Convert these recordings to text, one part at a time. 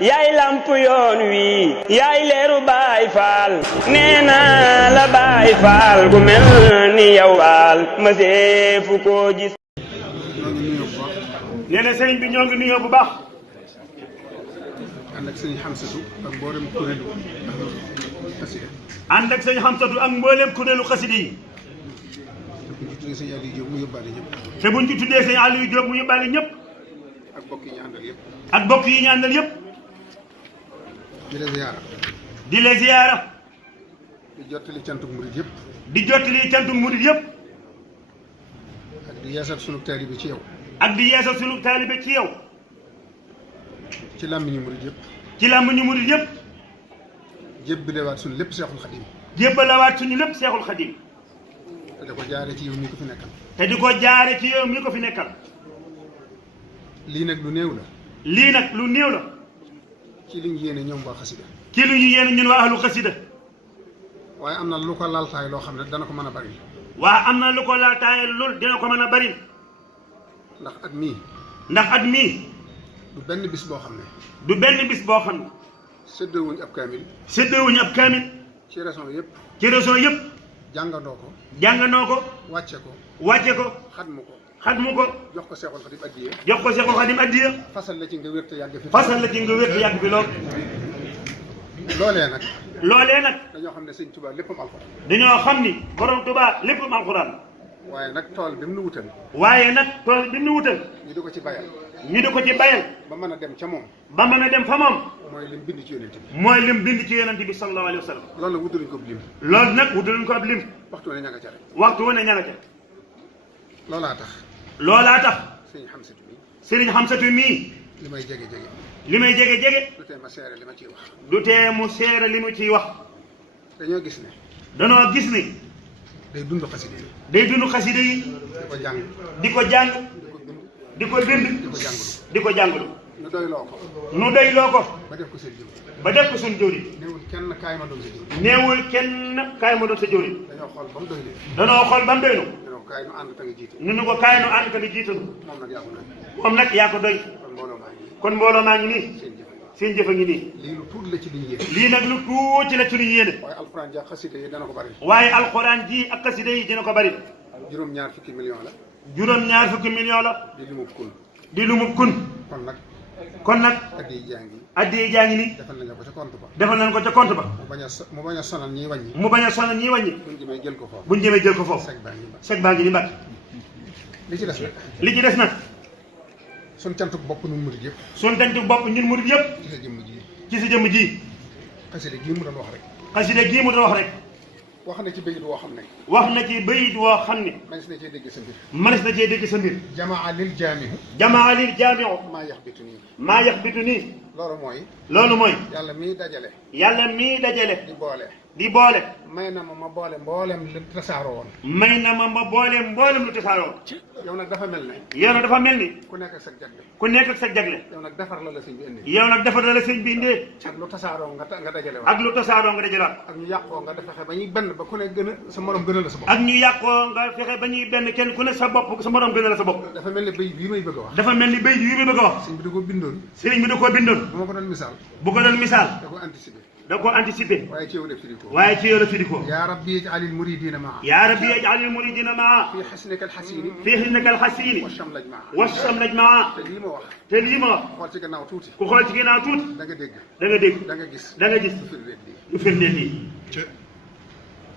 yaay lamp yoon wi yaay leeru Baay Faal nee naa la Baay Faal ku mel ni yow waal ma seefu koo gis. nee na sëriñ bi ñoo ngi nuyoo bu baax. ànd ak sëñ Xamsatu ak mboolem kuréelu xasida. ànd ak sëñ Xamsatu ak mboolem kuréelu xasida yi. te buñ ci tuddee sëñ Aliou Diop mu yóbbaale ñëpp. te buñ ci tuddee sëñ Aliou Diop mu yóbbaale ñëpp. ak bokk yi ñu àndal yëpp. ak bokk yi ñu àndal yëpp. di la ziyaara. di la ziyaara. di jottali cantuk murid yëpp. di jottali cantuk murid yëpp. ak di yeesal sunu taalibe ci yow. ak di yeesal sunu taalibe ci yow. ci làmmiñu murid yëpp. ci làmmiñu murid yëpp. jébbalewaat sunu lépp Seexul Xadim. jébbalewaat suñu lépp Seexul Xadim. te di ko jaare ci yow mi ko fi nekkal. te di ko jaare ci yow mi ko fi nekkal. lii nag lu néew la. lii nag lu néew la. ci liñ yéene ñoom waa xasida. ci lu ñu yéene ñun waa ahlu xasida. waaye am na lu ko laltaay loo xam ne dana ko mën a bari. waa am na lu ko laltaay lool dina ko mën a bari. ndax at mii. ndax at mii. du benn bis boo xam ne. du benn bis boo xam ne. séddoowuñu ab kaamil. séddoowuñu ab kaamil. ci région yëpp. ci région yëpp. jàngandoo ko. jàngandoo ko. wàcce ko. wàcce ko. xatmu ko. xatmu ko. jox ko Seexul Xadim addiya. jox ko Seexul Xadim addiya. fasal la ci nga wér te yàgg fi. fasal la ci nga wér te yàgg fi lool. loolee nag. loolee nag. dañoo xam ne sëñ Tuubaa léppam alxuraan. dañoo xam ni borom Tuubaa léppam alxuraan. waaye nag tool bi mu nu wutal. waaye nag tool bi mu nu wutal. ñu di ko ci bayal. ñu di ko ci bayal. ba mën a dem ca moom. ba mën a dem fa moom. mooy lim bind ci yonent bi. mooy lim bind ci yonent bi sallallahu alayhi wa sallam. loolu nag wutaluñ ko ab lim. loolu nag wutaluñ ko ab lim. waxtu wane ña nga ca rek. waxtu wane ña nga ca. loolaa tax. loolaa tax. sëñ Xamsatu mi. sëriñ Xamsatu mii. li may jege jege. li may jege jege. du tee ma seere li ma ciy wax. du tee mu seere li mu ciy wax. dañoo gis ne. danoo gis ni. day dund xasida yi. day dund xasida yi. di ko jàng. di ko jàng. di ko bind. di ko bind. di ko jàngalu. di ko jàngalu. ñu doyloo ko. nu doyloo ko. ba def ko seen jëm. ba def ko suñu jëwriñ. néewul kenn kaay ma doon sa jëm. néewul kenn kaay ma doon sa jëwriñ. dañoo xool ba mu doy leen. danoo xool ba mu doy nu. dañoo kaay nu ànd te nga jiite. nu ko kaay nu ànd tamit jiitalu. moom nag yaa ko doy. moom nag yaa ko doy. kon mbooloo maa ngi. kon mbooloo maa ngi nii. seen jëf. seen jëf a ngi nii. lii lu tuut la ci liñ yéene. lii nag lu tuuti la ci lu yéene. waaye alxuraan ja xasida yi dana ko bari. waaye alxuraan ji ak xasida yi dina ko bari. juróom-ñaar fukki million la. juróom-ñaar fukki million la. di limub kun. di lu mu kun. kon nag. kon nag. addi jàngi. addi jaa ngi nii. defal nañu ko ca compte ba. defal nañ ko ca compte ba. mu bañ a sonal ñiy wàññi. mu bañ a sonal ñiy wàññi. buñ jëmee jël ko foofu. buñ jëmee jël ko foofu. seg baa ngi ba. seg baa ngi ni mbàkk. li ci des nag. li ci des nag. suñ cantuk bopp nun murid yëpp. suñ tantu bopp ñun murid yëpp. ci sa jëmm ji. ci sa jëmm ji. xasida gii mu doon wax rek. xasida gii mu doon wax rek. wax na ci bayit woo xam ne. wax na ci bayit woo xam ne. manis na cee dégg sa mbir. manis na cee dégg sa mbir. jamaa lil jaamihu. jamaa lil jaamiu. maa yaxbitu nii. maa yaxbitu nii. loolu mooy. loolu mooy. yàlla miy dajale. yàlla mii dajale. di boole. di boole. may na ma boole mboolem li tasaaroo woon. may na ma boole mboolem lu tasaaroo. yow nag dafa mel ne. yow nag dafa mel ni. ku nekk ak sa jagle. ku nekk ak sa jagle. yow nag defar la la sëñ bi indi. yow nag dafa la sëñ bi indee. ak lu tasaaroo nga dajale waat. ak lu tasaaroo nga dajalaat. ak ñu yàqoo nga fexe ba ñuy benn ba ku ne gën a sa morom gën a la sa bopp. ak ñu yàqoo nga fexe ba ñuy benn kenn ku ne sa bopp sa morom gën a la sa bopp. dafa mel ne béy bii may bëgg a wax. dafa mel ni béy bii may bëgg a wax. sëñ bi da koo bindoon. sëriñ bi da koo bindoon. bu ma ko doon misaal. bu ko doon misaal. da ko anticiper. da koo anticiper. waaye ci yow la firi ko. waaye ci yow la firi ko. yaa rabbi ij'alil muridina maa. yaa rabbi ij'alil muridina maa. fii xisnika alxasini. fii xisnika alxasini. washamlaj maa. washamlaj maa. te lii ma wax. te lii ma wax. xool ci gannaaw tuuti. ku xool ci ginnaaw tuuti. da nga dégg. da nga dégg. da nga gis. da nga gis. du firndeel lii. lu firndeel lii.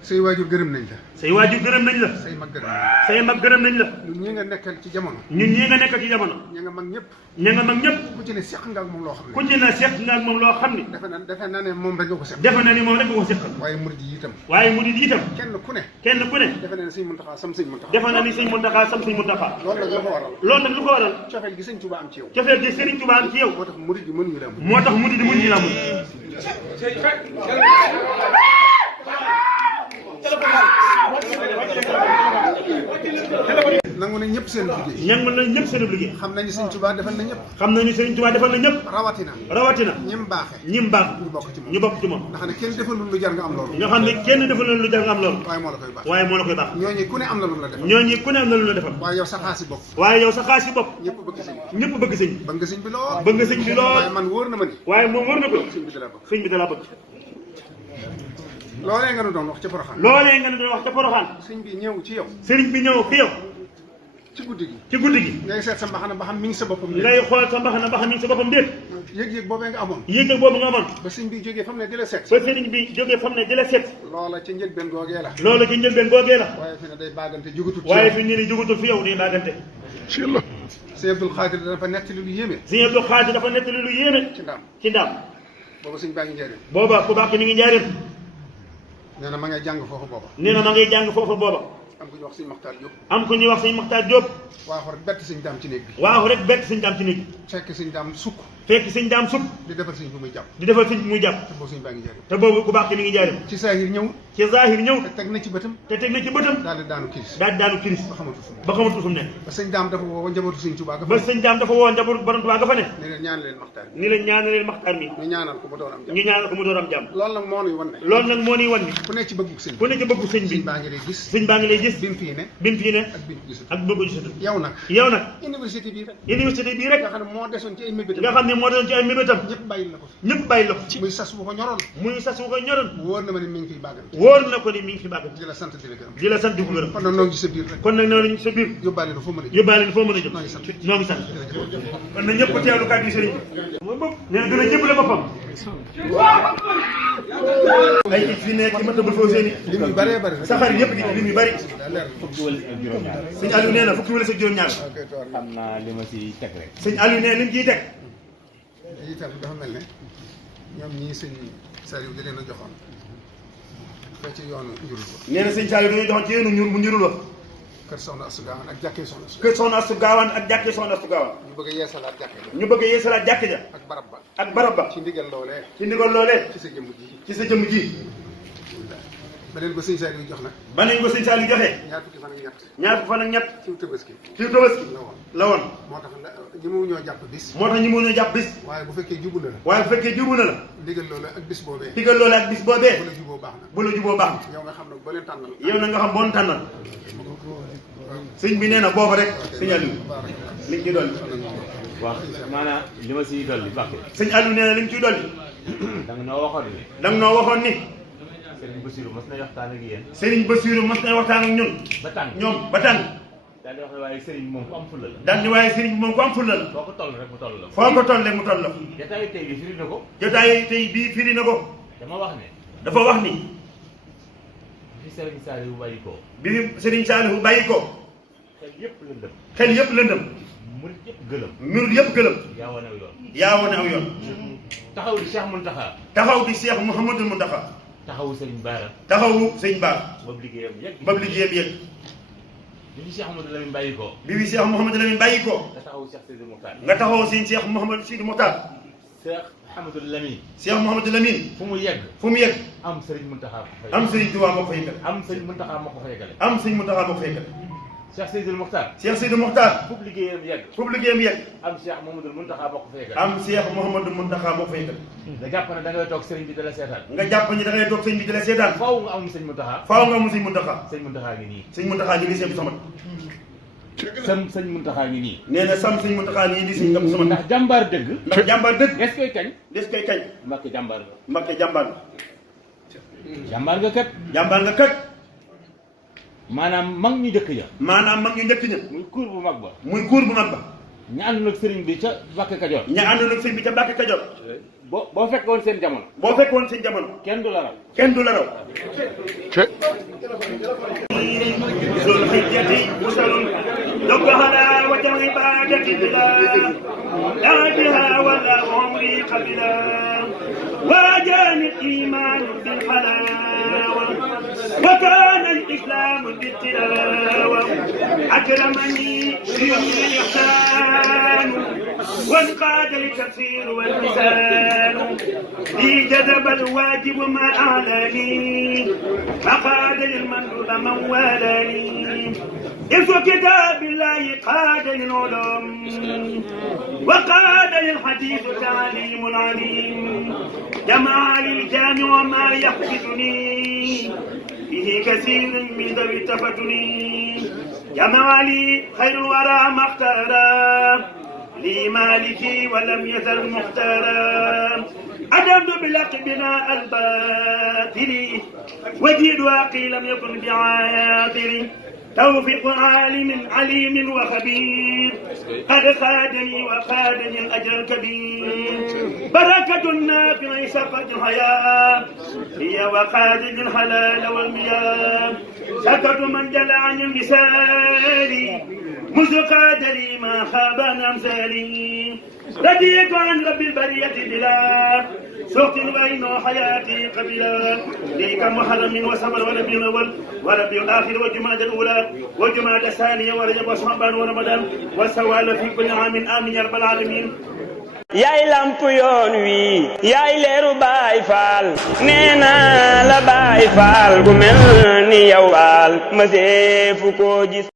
say waajur gërëm nañ la. say waajur gërëm nañ la. say mag gërëm nañ la. say mag gërëm nañ la. ñun ñi nga nekkal ci jamono. ñun ñii nga nekkal ci jamono. ñi nga mag ñëpp. ña nga mag ñëpp. ku ci ne seq nga ak moom loo xam ne. ku ci na seq nga ak moom loo xam ne. defe na ne moom rek nga ko seq. defe na ni moom rek nga ko seqal. waaye murid yi itam. waaye murid yi itam. kenn ku ne. kenn ku ne. defe na ne sëñ Muntaxa sam sëñ Muntaxa. defe na ni sëñ Muntaxa sam sëñ Muntaxa. loolu nag lu ko waral. loolu nag lu ko waral. cofeel gi sëñ Tuubaa am ci yow. cofeel gi Sëriñ Tuubaa am ci yow. moo tax murid yi mënuñu la mun. moo tax murid yi mënuñu la mun. na nangu nañ ñëpp seen liggéey. nangu nañ ñëpp seen liggéey. xam nañu Sëriñ Tuubaa defal na ñëpp. xam nañu Sëriñ Tuubaa defal na ñëpp. rawatina. ñim baaxee. ñim baax ñu bokk ci moom. nga xam ne kenn defalul lu jar nga am loolu. nga xam ne kenn defalul lu jar nga am loolu. waaye moo la koy baax. ñooñu ku ne am na lu la defal. waaye yow sa xaasi bopp. ñëpp bëgg sëñ. bëgg nga sëñ bi lool. bëgg nga sëñ bi lool. waaye man wóor na ma ni. waaye moom wóor na ko. sëñ bi da laa bëgg. loolee nga nu doon wax ca Porokhane. sëñ bi ñëw ci yow. sëriñ bi ñëw fi yow. ci guddi gi. ngay seet sa mbaxana ba xam mi ngi sa boppam déet. ngay xool sa mbaxana ba xam mi ngi sa boppam déet. yëg-yëg boobee nga amoon. ba sëñ bi jógee fam ne di la seet. loola ca njëlbeen googee la. waaye fi ne day baagante jugutul. fi yow day baagante. sëñ Abdul Xaadir dafa nettali lu yéeme. ci ndaam. booba sëñ baa ngi njëriñ. booba ku baax ki mi ngi njëriñ. nee na ma ngay jàng foofu booba. am ku ñuy wax sëñ Maxtaar Diop. waaxu rek bett sëñ daam ci néeg bi. fekk sëñ daam sukk. di defal sëñ bu muy jàpp. te boobu sëñ baa ngi njëriñ. te boobu ku baax ki mi ngi njëriñ. ci saahir ñëw. te teg na ci bëtam. daal di daanu kiris. ba xamatul fu mu ne. ba sëñ daam dafa woo njabootu sëñ Tuubaa ga fa ne. ni leen ñaan leen maxtaar mi. ñu ñaanal ko mu door am jàmm. loolu nag moo nuy wan ne. ku ne ci bëggu sëñ bi. sëñ baa ngi lay gis. bi mu fii ne. ak bi mu ko gisatul. yow nag. université bii rek. nga xam ne moo desoon ci ay mébétam. ñëpp bàyyil la ko fi. muy sas wu ko ñoroon. wóor na ma ni mi ngi fi bàgg. di la sant di ko gërëm. kon nag noo ngi sa biir rek. yóbbaale na foo mën a jëm. noo ngi sant. kon nag ñëpp teewlu kàddu yi sëriñ bi. nee na gën a jëbale boppam. ay it fi nekk ci Matlaboul Fawzeyni. lim yu bëree bëri. saxaar yëpp di lim yu bëri. sëñ Aliou nee na fukki wala sa juróom-ñaar. xam naa li ma ciy teg rek. sëñ Aliou nee na lim ciy teg. itam dafa mel ne ñoom ñii sëñ Saliou di leen a joxoon fee ci yoonu njurul ba. nee na sëñ Saliou dañoo joxoon ci yoonu njurul ba. kër Soxna Astou Gawane ak jàkkee Soxna Astou. kër Soxna Astou Gawane ak jàkkee Soxna Astou Gawane. ñu bëgg a yeesalaat jàkkee ja. ak barab ba. ci ndigal loolee. ci sa jëmm ji. ba leen ko sëñ Saliou jox nag. ba nañ ko sëñ Saliou joxe. ñaar fukki fan ak ñett. ci Tabaski la woon. moo tax ñi mu ñoo jàpp bis. waaye bu fekkee jubu na la. ndigal loolu ak bis boobee. bu la juboo baax na. yow nga xam nag boo leen tànnal. boo tànnal. sëñ bi nee na boobu rek sëñ Aliou liñ ci dolli. waaw maanaam li ma siy dolli bàq. sëñ Aliou nee na liñ ciy dolli. da nga noo waxoon ni. Serigne Bassirou mas na waxtaan ak yéen. Serigne Bassirou mas na waxtaan ak ñun. ba tàng. daal di wax ne waaye Serigne moom ku am fulla la. foo ko toll rek mu toll la. jotaayu tey bii firi na ko. dafa wax ni. bi Serigne Saliou bàyyi ko. xel yëpp lëndëm. murit yëpp gëlëm. yaa wane aw yoon. taxaw di Cheikh Mountakha. Mouhamadou Mountakha. taxawu Serigne Bara. boobu liggéeyam yëg. bi fi Cheikh Mouhamadou Lamine bàyyi ko. nga taxaw sëñ Cheikh Mouhamadou Sidi Mokhtar. Cheikh Mouhamadou Lamine. fu mu yegg. am Serigne Mountakha moo ko fa yëgal. am Serigne Mountakha moo ko fa yegale. Cheikh Seydil Mokhtar. foofu liggéeyam yegg. am Cheikh Mouhamadou Mountakha moo ko fa yegale. nga jàpp ne da ngay toog sëriñ bi di la seetaan. faaw nga am sëñ Mountakha. sëñ Mountakha ngi nii. sëñ Mountakha ngi nii sëñ Samat. sëñ Mountakha ngi nii. nee na sëñ Mountakha ngi nii sëñ Samat. ndax jàmbaar dëgg. des koy kañ. Mbacké jàmbaar nga kat. maanaam mag ñu njëkk ña. muy kuur bu mag ba. ña àndoon ak sëriñ bi ca Mbàkke Kajoor. boo fekkoon seen jamono. kenn du la raw. zul hijjati musalun doghala wa ibadati bila la biha wala umri qabila وجان الإيمان بالحلاوة وكان الإسلام بالتلاوة أكرمني بيوم الإحسان وانقاد الكثير واللسان لي جذب الواجب ما أعلاني فقاد المندوب من والاني إرث كتاب الله قاد للعلوم وقاد للحديث تعليم عليم جمع للجامع ما يحفظني به كثير من ذوي التفتن جمع لي خير الورى ما اختارا لي مالكي ولم يزل مختارا أدمت بلق بناء الباطل وجد واقي لم يكن بعاطل توفيق عالم عليم وخبير قد خادني وخادني الأجر الكبير بركة النافع سقط الحياة هي وخادني الحلال والمياه سكت من جل عن المثال مذ قادري ما خاب عن أمثالي رديت عن رب البرية بلا سخط وإن حياتي قبلا ليك محرم وصبر وربي الأول وربي الآخر وجماد الأولى وجماد الثانية ورجب وشعبان ورمضان والسوال في كل عام آمين يا رب العالمين yaay lamp yoon wi yaay leeru Baay Faal nee naa la Baay Faal gu mel ni yow waal ma seefu koo gis